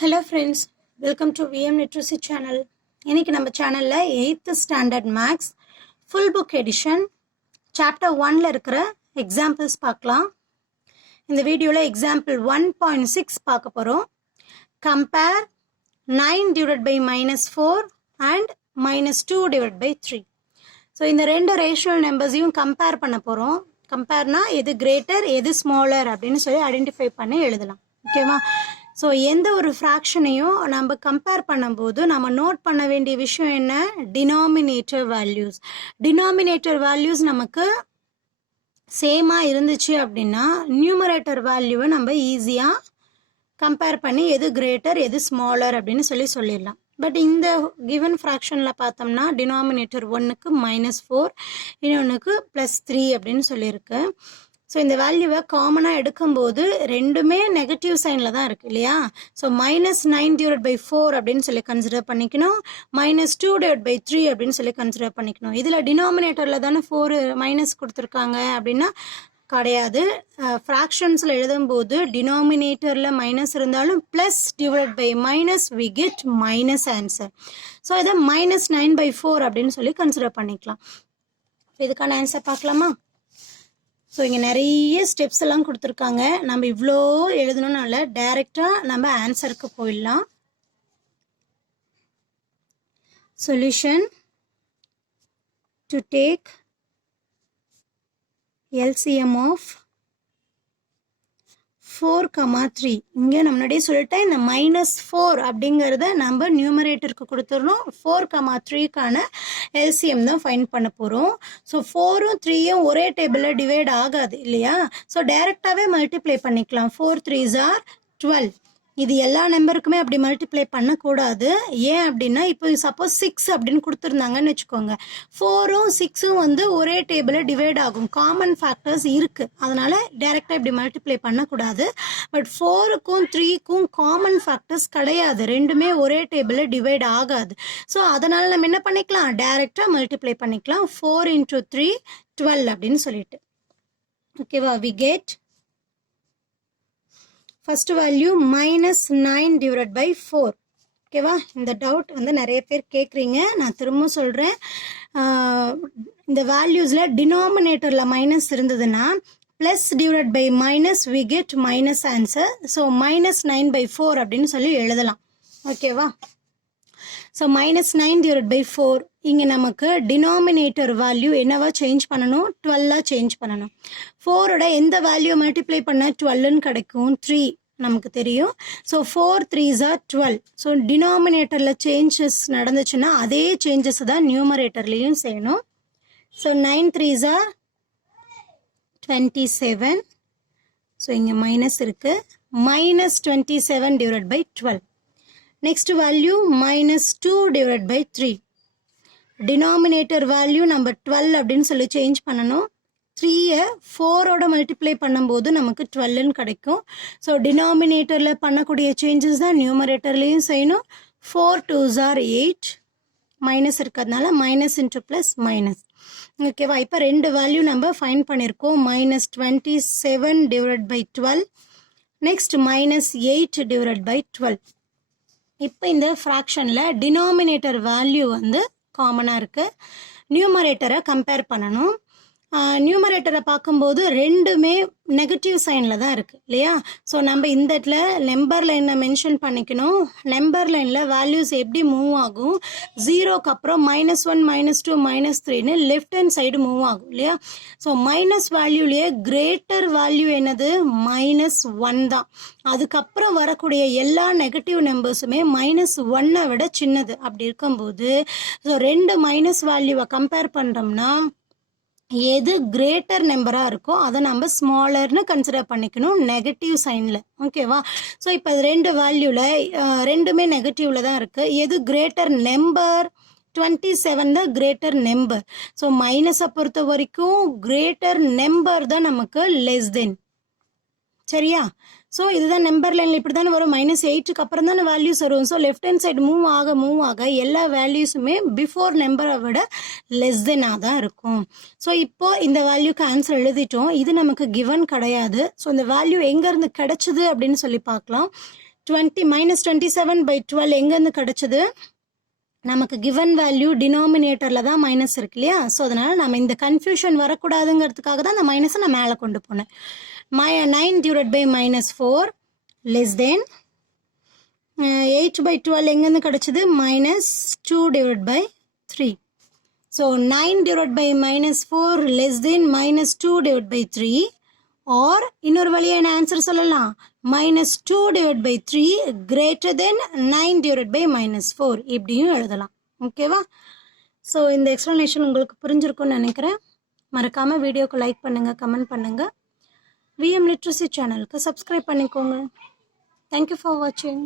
Hello friends, welcome to VM Literacy channel. இன்னைக்கு நம்ம சேனல்ல 8th standard maths full book edition chapter 1ல இருக்கிற examples பார்க்கலாம். இந்த வீடியோல example 1.6 பார்க்க போறோம். Compare 9 divided by minus 4 and minus 2 divided by 3. So இந்த ரெண்டு ரேஷியல் நம்பர்ஸையும் கம்பேர் பண்ண போறோம். கம்பேர்னா எது கிரேட்டர் எது ஸ்மாலர் அப்படின்னு சொல்லி ஐடென்டிஃபை பண்ணி எழுதலாம். ஓகேவா? ஸோ எந்த ஒரு ஃப்ராக்ஷனையும் நம்ம கம்பேர் பண்ணும்போது நம்ம நோட் பண்ண வேண்டிய விஷயம் என்ன? Denominator values. டினாமினேட்டர் வேல்யூஸ் நமக்கு சேமாக இருந்துச்சு அப்படின்னா நியூமரேட்டர் வேல்யூவை நம்ம ஈஸியாக கம்பேர் பண்ணி எது கிரேட்டர் எது ஸ்மாலர் அப்படின்னு சொல்லிடலாம். பட் இந்த கிவன் ஃப்ராக்ஷனில் பார்த்தோம்னா டினாமினேட்டர் ஒன்றுக்கு -4 இன்னொன்றுக்கு +3 அப்படின்னு சொல்லியிருக்கு. ஸோ இந்த வேல்யூவை காமனாக எடுக்கும்போது ரெண்டுமே நெகட்டிவ் சைனில் தான் இருக்குது இல்லையா? ஸோ -9 divided by 4 அப்படின்னு சொல்லி கன்சிடர் பண்ணிக்கணும், -2 divided by 3 அப்படின்னு சொல்லி கன்சிடர் பண்ணிக்கணும். இதில் டினாமினேட்டரில் தானே 4 மைனஸ் கொடுத்துருக்காங்க அப்படின்னா கிடையாது. ஃப்ராக்ஷன்ஸில் எழுதும்போது டினாமினேட்டரில் மைனஸ் இருந்தாலும் plus divide by minus we get minus answer. So இதை -9/4 அப்படின்னு சொல்லி கன்சிடர் பண்ணிக்கலாம். இதுக்கான ஆன்சர் பார்க்கலாமா? ஸோ இங்கே நிறைய ஸ்டெப்ஸ் எல்லாம் கொடுத்துருக்காங்க. நம்ம இவ்வளோ எழுதணும்னால டைரெக்டாக நம்ம ஆன்சருக்கு போயிடலாம். Solution to take LCM of 4,3. இங்கே நம்ம முன்னாடியே சொல்லிட்டேன், இந்த -4 அப்படிங்கிறத நம்ம நியூமரேட்டருக்கு கொடுத்துடணும். 4,3க்கான LCM தான் ஃபைண்ட் பண்ண போகிறோம். ஸோ 4ம் 3யும் ஒரே டேபிளில் டிவைட் ஆகாது இல்லையா? ஸோ டைரெக்டாகவே மல்டிப்ளை பண்ணிக்கலாம். 4 3s are 12. இது எல்லா நம்பருக்குமே அப்படி மல்டிப்ளை பண்ணக்கூடாது. ஏன் அப்படின்னா இப்போ சப்போஸ் 6 அப்படின்னு கொடுத்துருந்தாங்கன்னு வச்சுக்கோங்க, 4ம் 6ம் வந்து ஒரே டேபிளில் டிவைட் ஆகும். காமன் ஃபேக்டர்ஸ் இருக்குது, அதனால் டைரெக்டாக இப்படி மல்டிப்ளை பண்ணக்கூடாது. பட் 4க்கும் 3க்கும் காமன் ஃபேக்டர்ஸ் கிடையாது, ரெண்டுமே ஒரே டேபிளில் டிவைட் ஆகாது. ஸோ அதனால் நம்ம என்ன பண்ணிக்கலாம், டைரெக்டாக மல்டிப்ளை பண்ணிக்கலாம். 4 × 3 12 அப்படின்னு சொல்லிட்டு. ஓகேவா? We get first value -9 divided by 4. ஓகேவா? இந்த டவுட் வந்து நிறைய பேர் கேட்குறீங்க, நான் திரும்ப சொல்கிறேன். இந்த வேல்யூஸில் டினாமினேட்டரில் மைனஸ் இருந்ததுன்னா plus divide by minus we get minus answer. So -9/4 அப்படின்னு சொல்லி எழுதலாம். ஓகேவா? ஸோ -9 divided by 4 இங்கே நமக்கு டினாமினேட்டர் வேல்யூ என்னவா சேஞ்ச் பண்ணணும்? 12ஆக சேஞ்ச் பண்ணணும். 4ஓட எந்த வேல்யூ மல்டிப்ளை பண்ணால் 12ன்னு கிடைக்கும்? 3 நமக்கு தெரியும். So 4 3s are 12. ஸோ டினாமினேட்டரில் சேஞ்சஸ் நடந்துச்சுன்னா அதே சேஞ்சஸ் தான் நியூமரேட்டர்லேயும் செய்யணும். So 9 3s are 27. ஸோ இங்கே மைனஸ் இருக்குது. -27 divided by 12. Next value -2 divided by 3. Denominator value நம்ம 12 அப்படின்னு சொல்லி சேஞ்ச் பண்ணணும். 3யை 4ஓட மல்டிப்ளை பண்ணும்போது நமக்கு 12ன்னு கிடைக்கும். ஸோ டினாமினேட்டரில் பண்ணக்கூடிய சேஞ்சஸ் தான் நியூமரேட்டர்லேயும் செய்யணும். 4 2s are 8. மைனஸ் இருக்கிறதுனால மைனஸ் இன்ட்டு ப்ளஸ் மைனஸ். ஓகேவா? இப்போ ரெண்டு வேல்யூ நம்ம ஃபைண்ட் பண்ணியிருக்கோம். -27 divided by 12. Next -8 divided by 12. இப்போ இந்த ஃப்ராக்ஷனில் டினாமினேட்டர் வேல்யூ வந்து காமனாக இருக்குது. நியூமரேட்டரை கம்பேர் பண்ணணும். நியூமரேட்டரை பார்க்கும்போது ரெண்டுமே நெகட்டிவ் சைனில் தான் இருக்குது இல்லையா? ஸோ நம்ம இந்த இடத்துல நம்பர் லைனில் மென்ஷன் பண்ணிக்கணும். நம்பர் லைனில் வேல்யூஸ் எப்படி மூவ் ஆகும்? 0க்கு அப்புறம் -1 -2 -3ன்னு லெஃப்ட் ஹேண்ட் சைடு மூவ் ஆகும் இல்லையா? ஸோ மைனஸ் வேல்யூலேயே கிரேட்டர் வேல்யூ என்னது? -1 தான். அதுக்கப்புறம் வரக்கூடிய எல்லா நெகட்டிவ் நம்பர்ஸுமே -1 விட சின்னது. அப்படி இருக்கும்போது ஸோ ரெண்டு மைனஸ் வேல்யூவை கம்பேர் பண்ணுறோம்னா எது கிரேட்டர் நம்பராக இருக்கோ அதை நம்ம ஸ்மாலர்னு கன்சிடர் பண்ணிக்கணும் நெகட்டிவ் சைனில். ஓகேவா? ஸோ இப்போ ரெண்டு வேல்யூவில் ரெண்டுமே நெகட்டிவில் தான் இருக்குது. எது கிரேட்டர் நம்பர்? 27 தான் கிரேட்டர் நம்பர். ஸோ மைனஸை பொறுத்த வரைக்கும் கிரேட்டர் நம்பர் தான் நமக்கு லெஸ் தென். சரியா? ஸோ இதுதான் நம்பர் லைனில் இப்படி தானே வரும். -8க்கு அப்புறம் தானே வேல்யூஸ் வரும். So left hand side move ஆக எல்லா வேல்யூஸுமே பிஃபோர் நம்பரை விட லெஸ் தென்னாக தான் இருக்கும். ஸோ இப்போ இந்த வேல்யூக்கு ஆன்சர் எழுதிட்டோம். இது நமக்கு கிவன் கிடையாது. ஸோ இந்த வேல்யூ எங்கேருந்து கிடைச்சிது அப்படின்னு சொல்லி பார்க்கலாம். -27/12 எங்கேருந்து கிடச்சிது? நமக்கு given வேல்யூ டினாமினேட்டரில் தான் மைனஸ் இருக்கு இல்லையா? ஸோ அதனால் நம்ம இந்த கன்ஃபியூஷன் வரக்கூடாதுங்கிறதுக்காக தான் அந்த மைனஸை நான் மேலே கொண்டு போனேன். 9/-4 less than 8/12 எங்கேருந்து கிடச்சிது? -2/3. ஸோ 9/-4 less than -2/3 or இன்னொரு வழியாக என்ன ஆன்சர் சொல்லலாம்? -2/3 greater than 9/-4 இப்படியும் எழுதலாம். ஓகேவா? ஸோ இந்த எக்ஸ்ப்ளனேஷன் உங்களுக்கு புரிஞ்சிருக்கும்னு நினைக்கிறேன். மறக்காமல் வீடியோக்கு லைக் பண்ணுங்கள், கமெண்ட் பண்ணுங்கள். விஎம் லிட்ரஸி சேனலுக்கு சப்ஸ்கிரைப் பண்ணிக்கோங்க. தேங்க்யூ ஃபார் வாட்சிங்.